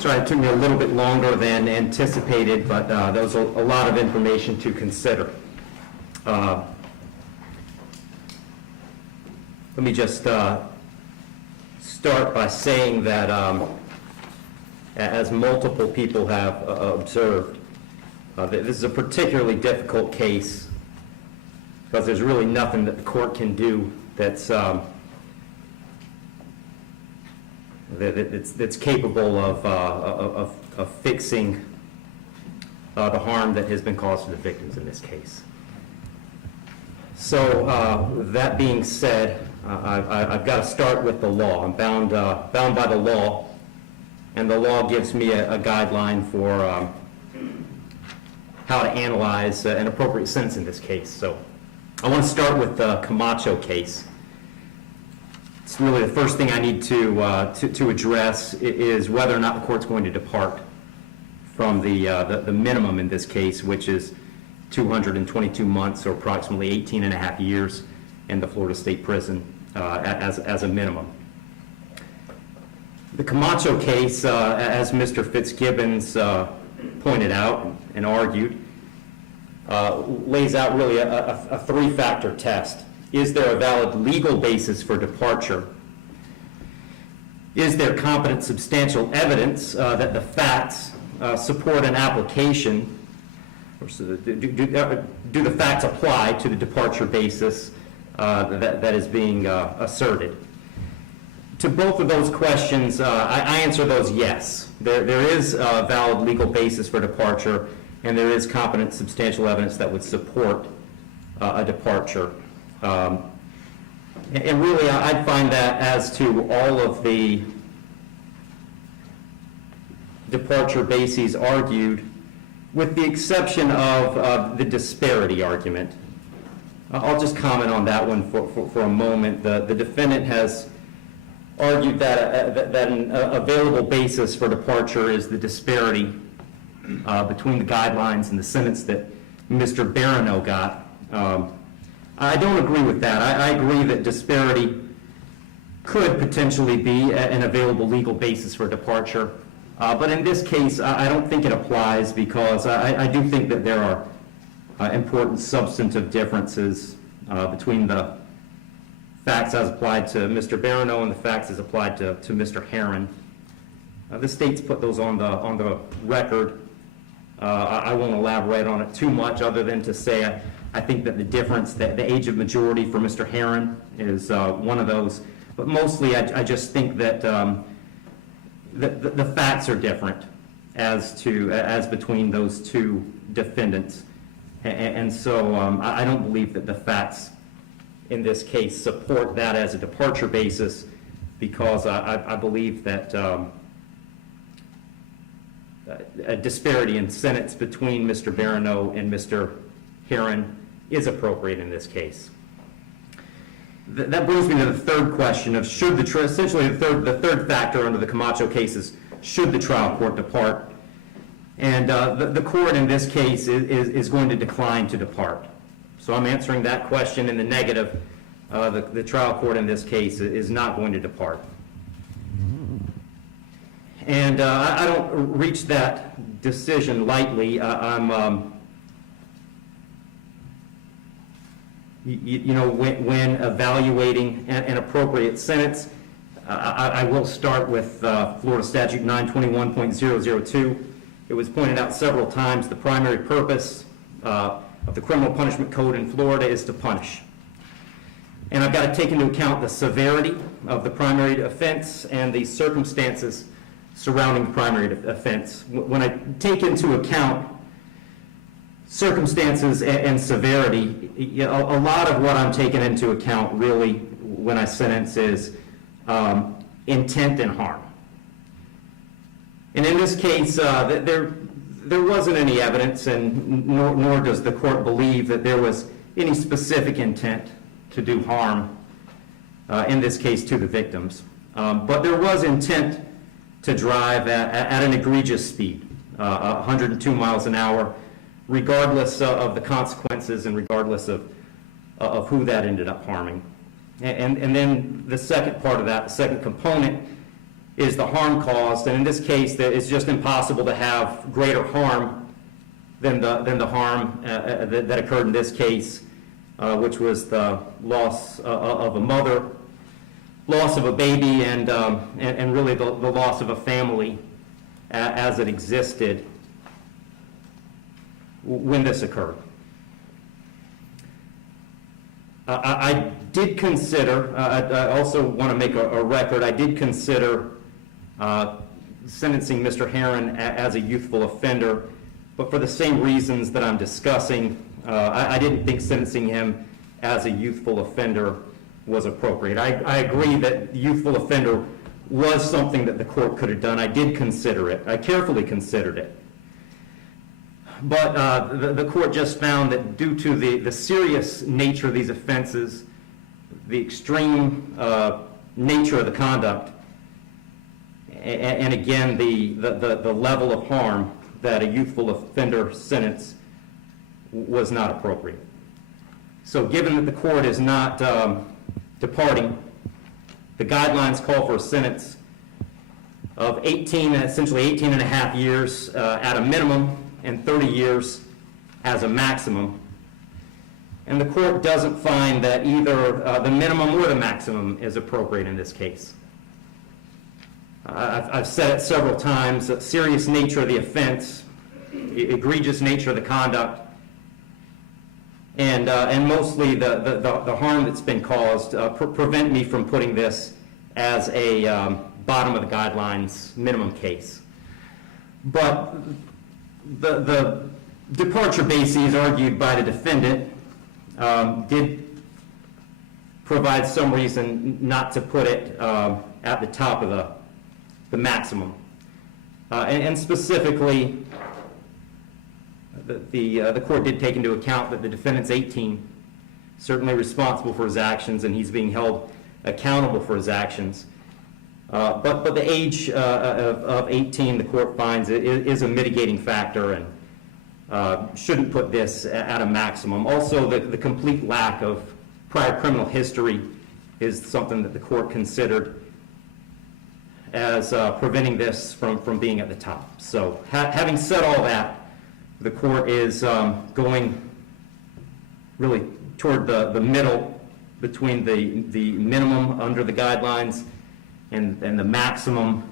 Sorry, it took me a little bit longer than anticipated, but there was a lot of information to consider. Let me just start by saying that, as multiple people have observed, this is a particularly difficult case because there's really nothing that the court can do that's capable of fixing the harm that has been caused to the victims in this case. So that being said, I've got to start with the law. I'm bound by the law, and the law gives me a guideline for how to analyze an appropriate sentence in this case. So I want to start with the Camacho case. It's really the first thing I need to address is whether or not the court's going to depart from the minimum in this case, which is 222 months, or approximately 18 and a half years in the Florida State Prison as a minimum. The Camacho case, as Mr. Fitzgibbons pointed out and argued, lays out really a three-factor test. Is there a valid legal basis for departure? Is there competent substantial evidence that the facts support an application? Or do the facts apply to the departure basis that is being asserted? To both of those questions, I answer those yes. There is a valid legal basis for departure, and there is competent substantial evidence that would support a departure. And really, I'd find that as to all of the departure bases argued, with the exception of the disparity argument. I'll just comment on that one for a moment. The defendant has argued that an available basis for departure is the disparity between the guidelines and the sentence that Mr. Barano got. I don't agree with that. I agree that disparity could potentially be an available legal basis for departure. But in this case, I don't think it applies because I do think that there are important substantive differences between the facts as applied to Mr. Barano and the facts as applied to Mr. Herron. The state's put those on the record. I won't elaborate on it too much other than to say I think that the difference, that the age of majority for Mr. Herron is one of those. But mostly I just think that the facts are different as between those two defendants. And so I don't believe that the facts in this case support that as a departure basis, because I believe that a disparity in sentence between Mr. Barano and Mr. Herron is appropriate in this case. That brings me to the third question of should essentially the third factor under the Camacho case is should the trial court depart? And the court in this case is going to decline to depart. So I'm answering that question in the negative. The trial court in this case is not going to depart. And I don't reach that decision lightly. When evaluating an appropriate sentence, I will start with Florida Statute 921.002. It was pointed out several times the primary purpose of the criminal punishment code in Florida is to punish. And I've got to take into account the severity of the primary offense and the circumstances surrounding the primary offense. When I take into account circumstances and severity, a lot of what I'm taking into account really when I sentence is intent and harm. And in this case, there wasn't any evidence, and nor does the court believe that there was any specific intent to do harm, in this case to the victims. But there was intent to drive at an egregious speed, 102 miles an hour, regardless of the consequences and regardless of who that ended up harming. And then the second part of that, the second component, is the harm caused, and in this case, it's just impossible to have greater harm than the harm that occurred in this case, which was the loss of a mother, loss of a baby, and really the loss of a family as it existed when this occurred. I did consider, I also want to make a record, I did consider sentencing Mr. Herron as a youthful offender, but for the same reasons that I'm discussing, I didn't think sentencing him as a youthful offender was appropriate. I agree that youthful offender was something that the court could have done. I did consider it. I carefully considered it. But the court just found that due to the serious nature of these offenses, the extreme nature of the conduct, and again, the level of harm, that a youthful offender sentence was not appropriate. So given that the court is not departing, the guidelines call for a sentence of 18, essentially 18 and a half years at a minimum, and 30 years as a maximum. And the court doesn't find that either the minimum or the maximum is appropriate in this case. I've said it several times, the serious nature of the offense, egregious nature of the conduct, and mostly the harm that's been caused prevent me from putting this as a bottom of the guidelines minimum case. But the departure bases argued by the defendant did provide some reason not to put it at the top of the maximum. And specifically, the court did take into account that the defendant's 18, certainly responsible for his actions, and he's being held accountable for his actions. But the age of 18, the court finds, is a mitigating factor and shouldn't put this at a maximum. Also, the complete lack of prior criminal history is something that the court considered as preventing this from being at the top. So having said all that, the court is going really toward the middle between the minimum under the guidelines and the maximum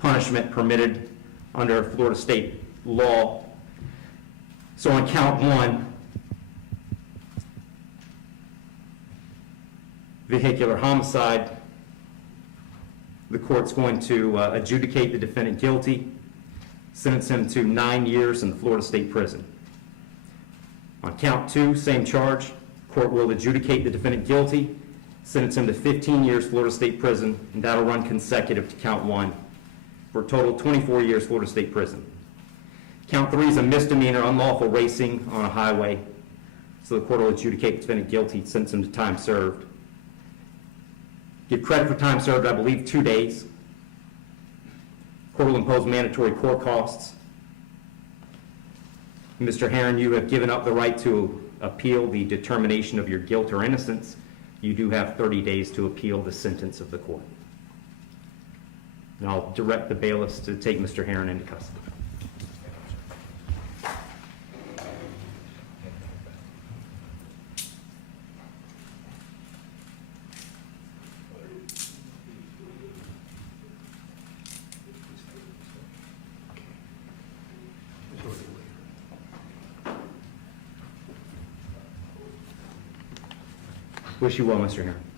punishment permitted under Florida state law. So on count one, vehicular homicide, the court's going to adjudicate the defendant guilty, sentence him to 9 years in the Florida State Prison. On count two, same charge, court will adjudicate the defendant guilty, sentence him to 15 years Florida State Prison, and that'll run consecutive to count one, for a total of 24 years Florida State Prison. Count three is a misdemeanor, unlawful racing on a highway, so the court will adjudicate the defendant guilty, sentence him to time served. Give credit for time served, I believe, 2 days. Court will impose mandatory court costs. Mr. Herron, you have given up the right to appeal the determination of your guilt or innocence. You do have 30 days to appeal the sentence of the court. And I'll direct the bailiffs to take Mr. Herron into custody. Wish you well, Mr. Herron.